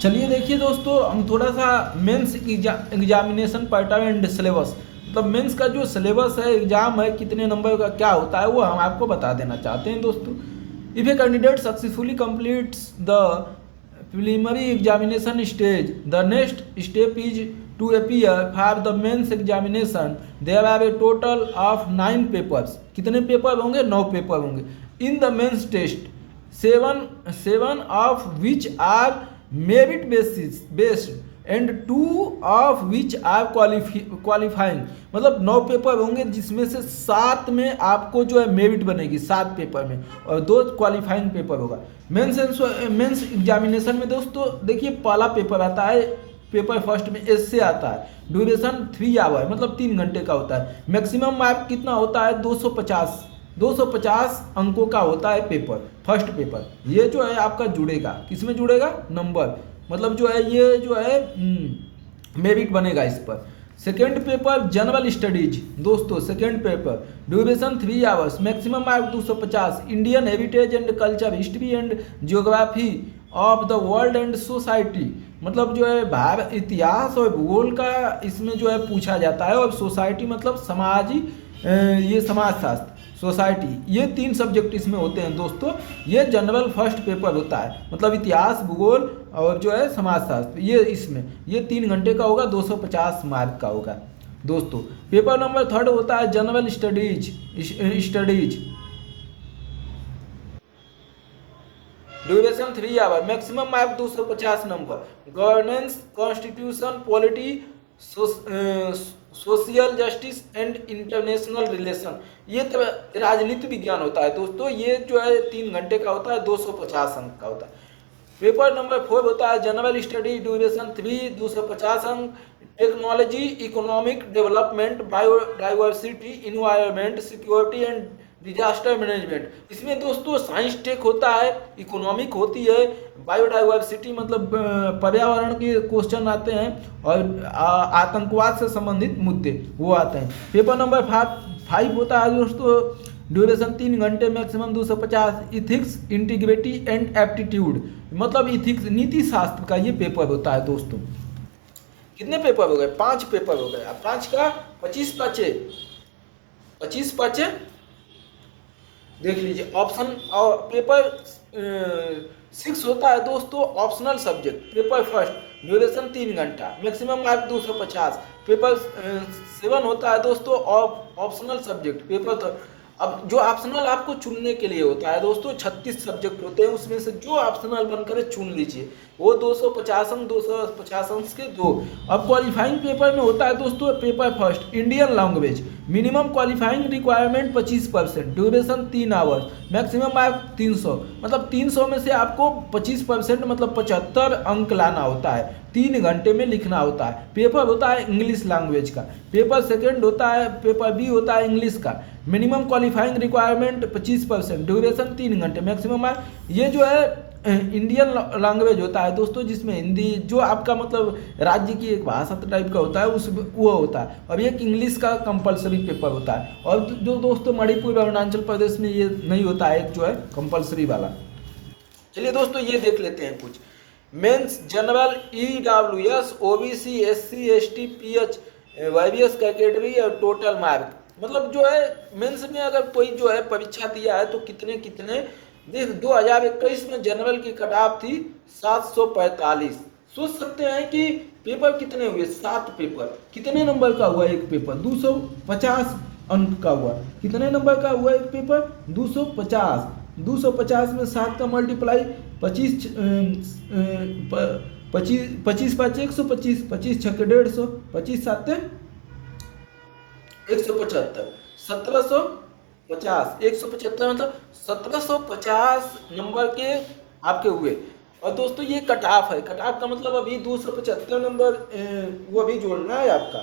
चलिए देखिए दोस्तों, हम थोड़ा सा mains examination pattern and syllabus, मतलब मेंस का जो सिलेबस है, एग्जाम है, कितने नंबर का क्या होता है, वो हम आपको बता देना चाहते हैं दोस्तों। If a candidate successfully completes the preliminary examination stage, the next step is to appear for the mains examination. There are a total of 9 papers. कितने पेपर होंगे? 9 पेपर होंगे in the mains test. Seven of which are merit based and 2 of which are qualifying. मतलब 9 paper होंगे जिसमें से 7 में आपको जो है मेरिट बनेगी, 7 पेपर में, और 2 क्वालिफाइंग पेपर होगा। मेंस एग्जामिनेशन में दोस्तों देखिए, पहला पेपर आता है, पेपर फर्स्ट में एस आता है, ड्यूरेशन 3 आवर, मतलब 3 घंटे का होता है। मैक्सिमम मार्क कितना होता है? 250 अंकों का होता है पेपर, फर्स्ट पेपर। ये जो है आपका जुड़ेगा, किसमें जुड़ेगा? नंबर, मतलब जो है ये जो है मेरिट बनेगा इस पर। सेकेंड पेपर जनरल स्टडीज दोस्तों, second paper duration 3 hours, maximum mark 250, Indian heritage and culture, history and geography of the world and society, मतलब जो है भारत, इतिहास और भूगोल का इसमें जो है पूछा जाता है, और सोसाइटी मतलब समाजी, ये समाजशास्त्र, सोसाइटी, ये 3 सब्जेक्ट इसमें होते हैं दोस्तों। ये जनरल फर्स्ट पेपर होता है, मतलब इतिहास, भूगोल और जो है समाजशास्त्र, ये इसमें ये 3 घंटे का होगा, 250 मार्क का होगा दोस्तों। पेपर नंबर थर्ड होता है general studies, duration 3 hour, maximum mark 250 number, governance, constitution, polity, social justice and international relation, ये तो राजनीति विज्ञान होता है दोस्तों। ये जो है 3 घंटे का होता है, 250 अंक का होता है। पेपर नंबर 4 होता है जनरल स्टडी, ड्यूरेशन 3, 250 अंक, technology, economic development, biodiversity, environment, security and disaster management. इसमें दोस्तों साइंस टेक होता है, इकोनॉमिक होती है, बायोडाइवर्सिटी मतलब पर्यावरण के क्वेश्चन आते हैं, और आतंकवाद से संबंधित मुद्दे वो आते हैं। पेपर नंबर 5 होता है दोस्तों, ड्यूरेशन 3 घंटे, maximum 250, ethics, integrity and aptitude, मतलब इथिक्स, नीति शास्त्र का ये पेपर होता है दोस्तों। कितने पेपर हो गए? 5 पेपर हो गए। अब 5 का 25 पाँचे 25 पाँचे देख लीजिए। ऑप्शन और पेपर 6 होता है दोस्तों optional subject, paper first, duration 3 घंटा, मैक्सिमम मार्क 250। पेपर 7 होता है दोस्तों ऑप्शनल सब्जेक्ट, पेपर थर्ड। अब जो ऑप्शनल आपको चुनने के लिए होता है दोस्तों, 36 सब्जेक्ट होते हैं, उसमें से जो ऑप्शनल बनकर चुन लीजिए, वो 250 अंक, 250 अंक के 2। अब क्वालिफाइंग पेपर में होता है दोस्तों paper first Indian language, minimum qualifying requirement 25%, duration 3 hours, maximum mark 300, मतलब 300 में से आपको 25% मतलब 75 अंक लाना होता है, 3 घंटे में लिखना होता है। पेपर होता है इंग्लिश लैंग्वेज का। पेपर सेकेंड होता है, पेपर बी होता है इंग्लिश का, मिनिमम क्वालिफाइंग रिक्वायरमेंट 25%, ड्यूरेशन 3 घंटे, मैक्सिमम मार्क। ये जो है इंडियन लैंग्वेज होता है दोस्तों, जिसमें हिंदी जो आपका मतलब राज्य की एक भाषा टाइप का होता है, उस वो होता है, और एक इंग्लिश का कंपलसरी पेपर होता है। और जो दोस्तों मणिपुर और अरुणाचल प्रदेश में ये नहीं होता है, एक जो है कंपलसरी वाला। चलिए दोस्तों ये देख लेते हैं कुछ। Mains general, EWS, OBC, SC, ST, PH, YBS category और टोटल मार्क, मतलब जो है मेंस में अगर कोई जो है परीक्षा दिया है तो कितने कितने देख। 2021 में जनरल की कटाफ थी 745। सोच सकते हैं कि पेपर कितने हुए? 7 पेपर। कितने नंबर का हुआ एक पेपर? 250 अंक का हुआ। कितने नंबर का हुआ एक पेपर? 250। 250 में 7 का मल्टीप्लाई 25 25 5 125, 25 6 150, 25 7 175, 1750, 175 मतलब 1750 नंबर के आपके हुए। और दोस्तों ये कट ऑफ है, कट ऑफ का मतलब अभी 275 नंबर वो अभी जोड़ना है आपका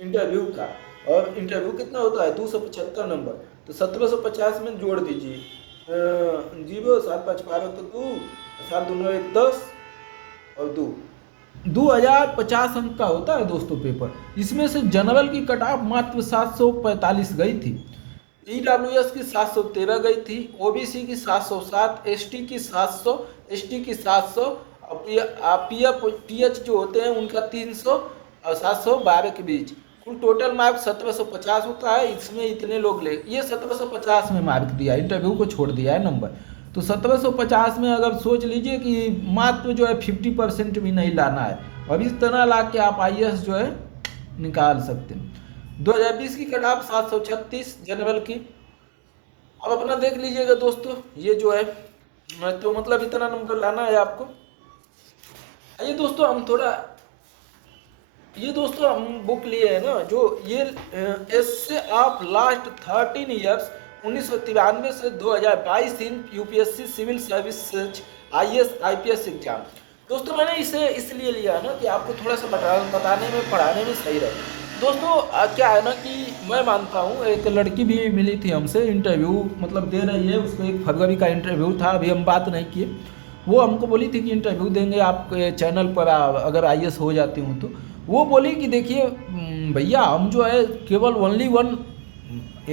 इंटरव्यू का। और इंटरव्यू कितना होता है? 275 नंबर, तो 1750 में जोड़ दीजिए। 0 7 5 12 तो 2, 7 2 9 1 10 और 2 2050 अंक का होता है दोस्तों पेपर। इसमें से जनरल की कट ऑफ मात्र 745 गई थी, EWS की 713 गई थी, OBC की 707, ST की 700, ST की 700 और PH जो होते हैं उनका 300 और 712 के बीच। कुल टोटल मार्क 1750 होता है। इसमें इतने लोग ले, ये 1750 में मार्क दिया, इंटरव्यू को छोड़ दिया है नंबर। तो 1750 में अगर सोच लीजिए कि मात्र जो है 50% भी नहीं लाना है, और इस तरह ला के आप IAS जो है निकाल सकते हैं। 2020 की कट ऑफ 736 जनरल की। अब अपना देख लीजिएगा दोस्तों, ये जो है तो मतलब इतना नंबर लाना है आपको। ये दोस्तों हम बुक लिए है ना, जो ये एस्से ऑफ लास्ट 13 ईयर्स 1993 से 2022 in UPSC civil service IAS IPS exam. दोस्तों मैंने इसे इसलिए लिया है ना कि आपको थोड़ा सा बताने में पढ़ाने में सही रहे। दोस्तों क्या है ना कि मैं मानता हूँ, एक लड़की भी मिली थी हमसे, इंटरव्यू मतलब दे रही है, उसको 1 फरवरी का इंटरव्यू था, अभी हम बात नहीं किए। वो हमको बोली थी कि इंटरव्यू देंगे आपके चैनल पर, अगर IAS हो जाती हूँ तो। वो बोली कि देखिए भैया, हम जो है केवल ओनली वन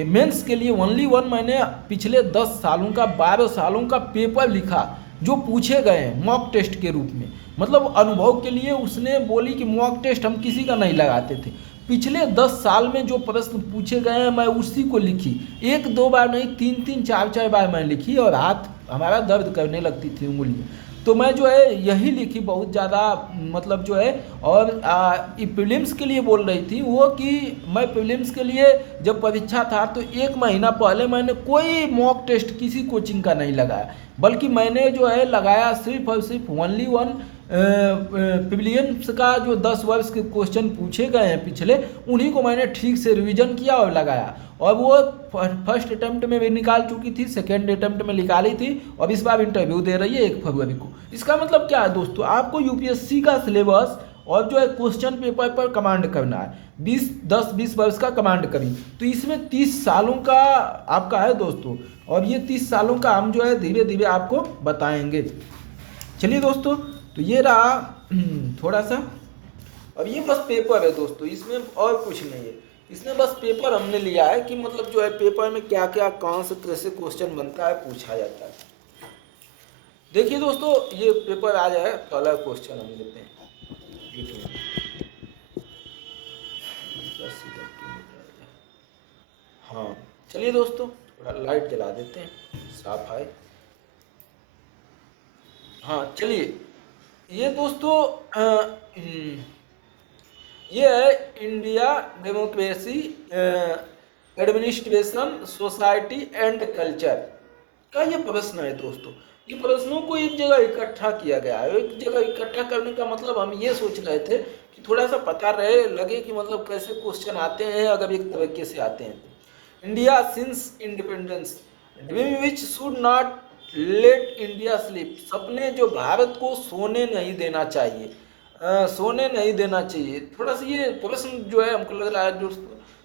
मेंस के लिए ओनली वन मैंने पिछले 10 सालों का 12 सालों का पेपर लिखा जो पूछे गए हैं मॉक टेस्ट के रूप में। मतलब अनुभव के लिए उसने बोली कि मॉक टेस्ट हम किसी का नहीं लगाते थे, पिछले 10 साल में जो प्रश्न पूछे गए हैं मैं उसी को लिखी, 1-2 बार नहीं 3-3 4-4 बार मैं लिखी, और हाथ हमारा दर्द करने लगती थी उंगलियाँ। तो मैं जो है यही लिखी बहुत ज़्यादा, मतलब जो है। और प्रीलिम्स के लिए बोल रही थी वो कि मैं प्रीलिम्स के लिए जब परीक्षा था तो 1 महीना पहले मैंने कोई मॉक टेस्ट किसी कोचिंग का नहीं लगाया, बल्कि मैंने जो है लगाया सिर्फ और सिर्फ ओनली वन प्रीलिम्स का जो 10 वर्ष के क्वेश्चन पूछे गए हैं पिछले, उन्हीं को मैंने ठीक से रिवीजन किया और लगाया। और वो फर्स्ट अटेम्प्ट में भी निकाल चुकी थी, सेकेंड अटेम्प्ट में निकाली थी, और इस बार इंटरव्यू दे रही है 1 फरवरी को। इसका मतलब क्या है दोस्तों, आपको UPSC का सिलेबस और जो है क्वेश्चन पेपर पर कमांड करना है, 10-20 वर्ष का कमांड करी, तो इसमें 30 सालों का आपका है दोस्तों। और ये 30 सालों का हम जो है धीरे धीरे आपको बताएंगे। चलिए दोस्तों, तो ये रहा थोड़ा सा। अब ये बस पेपर है दोस्तों, इसमें और कुछ नहीं है। इसमें बस पेपर हमने लिया है कि मतलब जो है पेपर में क्या क्या कौन से तरह से क्वेश्चन बनता है, पूछा जाता है। देखिए दोस्तों, ये पेपर आ जाए, पहला क्वेश्चन हम लेते हैं। हाँ चलिए दोस्तों, थोड़ा लाइट जला देते हैं, साफ आए। हाँ चलिए, ये दोस्तों ये है India democracy administration society and culture का ये प्रश्न है दोस्तों। ये प्रश्नों को एक जगह इकट्ठा किया गया है। एक जगह इकट्ठा करने का मतलब हम ये सोच रहे थे कि थोड़ा सा पता रहे लगे कि मतलब कैसे क्वेश्चन आते हैं, अगर एक तरीके से आते हैं तो। India since independence dream which should not let India sleep, सपने जो भारत को सोने नहीं देना चाहिए, सोने नहीं देना चाहिए। थोड़ा सा ये प्रश्न जो है हमको लग रहा है, जो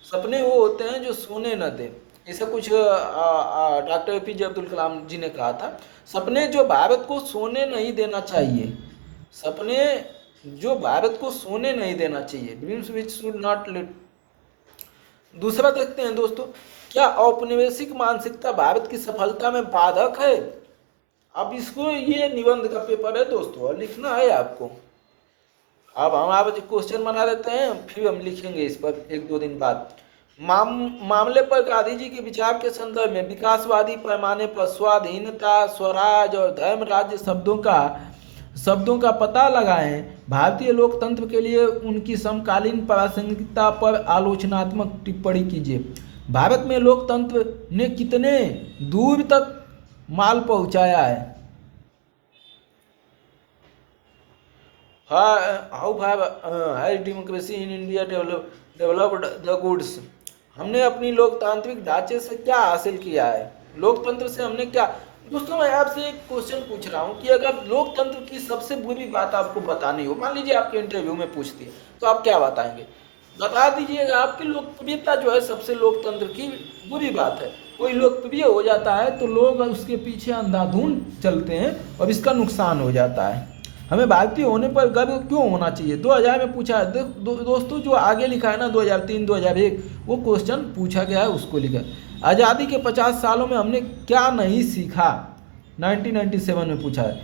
सपने वो होते हैं जो सोने न दें, ऐसा कुछ डॉक्टर APJ अब्दुल कलाम जी ने कहा था। सपने जो भारत को सोने नहीं देना चाहिए, सपने जो भारत को सोने नहीं देना चाहिए, dreams which should not let. दूसरा देखते हैं दोस्तों, क्या औपनिवेशिक मानसिकता भारत की सफलता में बाधक है। अब इसको, ये निबंध का पेपर है दोस्तों और लिखना है आपको। अब हम आप क्वेश्चन बना देते हैं, फिर हम लिखेंगे इस पर 1-2 दिन बाद। मामले पर गांधी जी के विचार के संदर्भ में विकासवादी पैमाने पर स्वाधीनता, स्वराज और धर्म राज्य शब्दों का पता लगाएं। भारतीय लोकतंत्र के लिए उनकी समकालीन प्रासंगिकता पर आलोचनात्मक टिप्पणी कीजिए। भारत में लोकतंत्र ने कितने दूर तक माल पहुंचाया है। How has democracy in India developed the goods, हमने अपनी लोकतांत्रिक ढांचे से क्या हासिल किया है, लोकतंत्र से हमने क्या। दोस्तों मैं आपसे एक क्वेश्चन पूछ रहा हूँ कि अगर लोकतंत्र की सबसे बुरी बात आपको बतानी हो, मान लीजिए आपके इंटरव्यू में पूछती है, तो आप क्या बताएंगे, बता दीजिएगा। आपकी लोकप्रियता जो है सबसे लोकतंत्र की बुरी बात है। कोई लोकप्रिय हो जाता है तो लोग उसके पीछे अंधाधुंध चलते हैं और इसका नुकसान हो जाता है। हमें भारतीय होने पर गर्व क्यों होना चाहिए। 2000 में पूछा है दोस्तों, जो आगे लिखा है ना 2003 2001, वो क्वेश्चन पूछा गया है, उसको लिखा। आज़ादी के 50 सालों में हमने क्या नहीं सीखा, 1997 में पूछा है।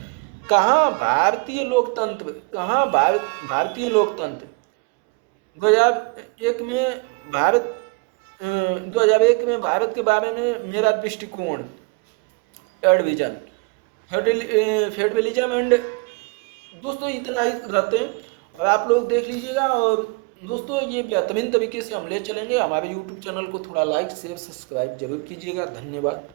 कहाँ भारतीय लोकतंत्र, कहाँ भारतीय लोकतंत्र। 2001 में भारत 2001 में भारत के बारे में मेरा दृष्टिकोण, एडविजन, फेडरलिज्म एंड, दोस्तों इतना ही रहते हैं और आप लोग देख लीजिएगा। और दोस्तों ये बेहतरीन तरीके से हम ले चलेंगे। हमारे यूट्यूब चैनल को थोड़ा लाइक शेयर सब्सक्राइब जरूर कीजिएगा। धन्यवाद।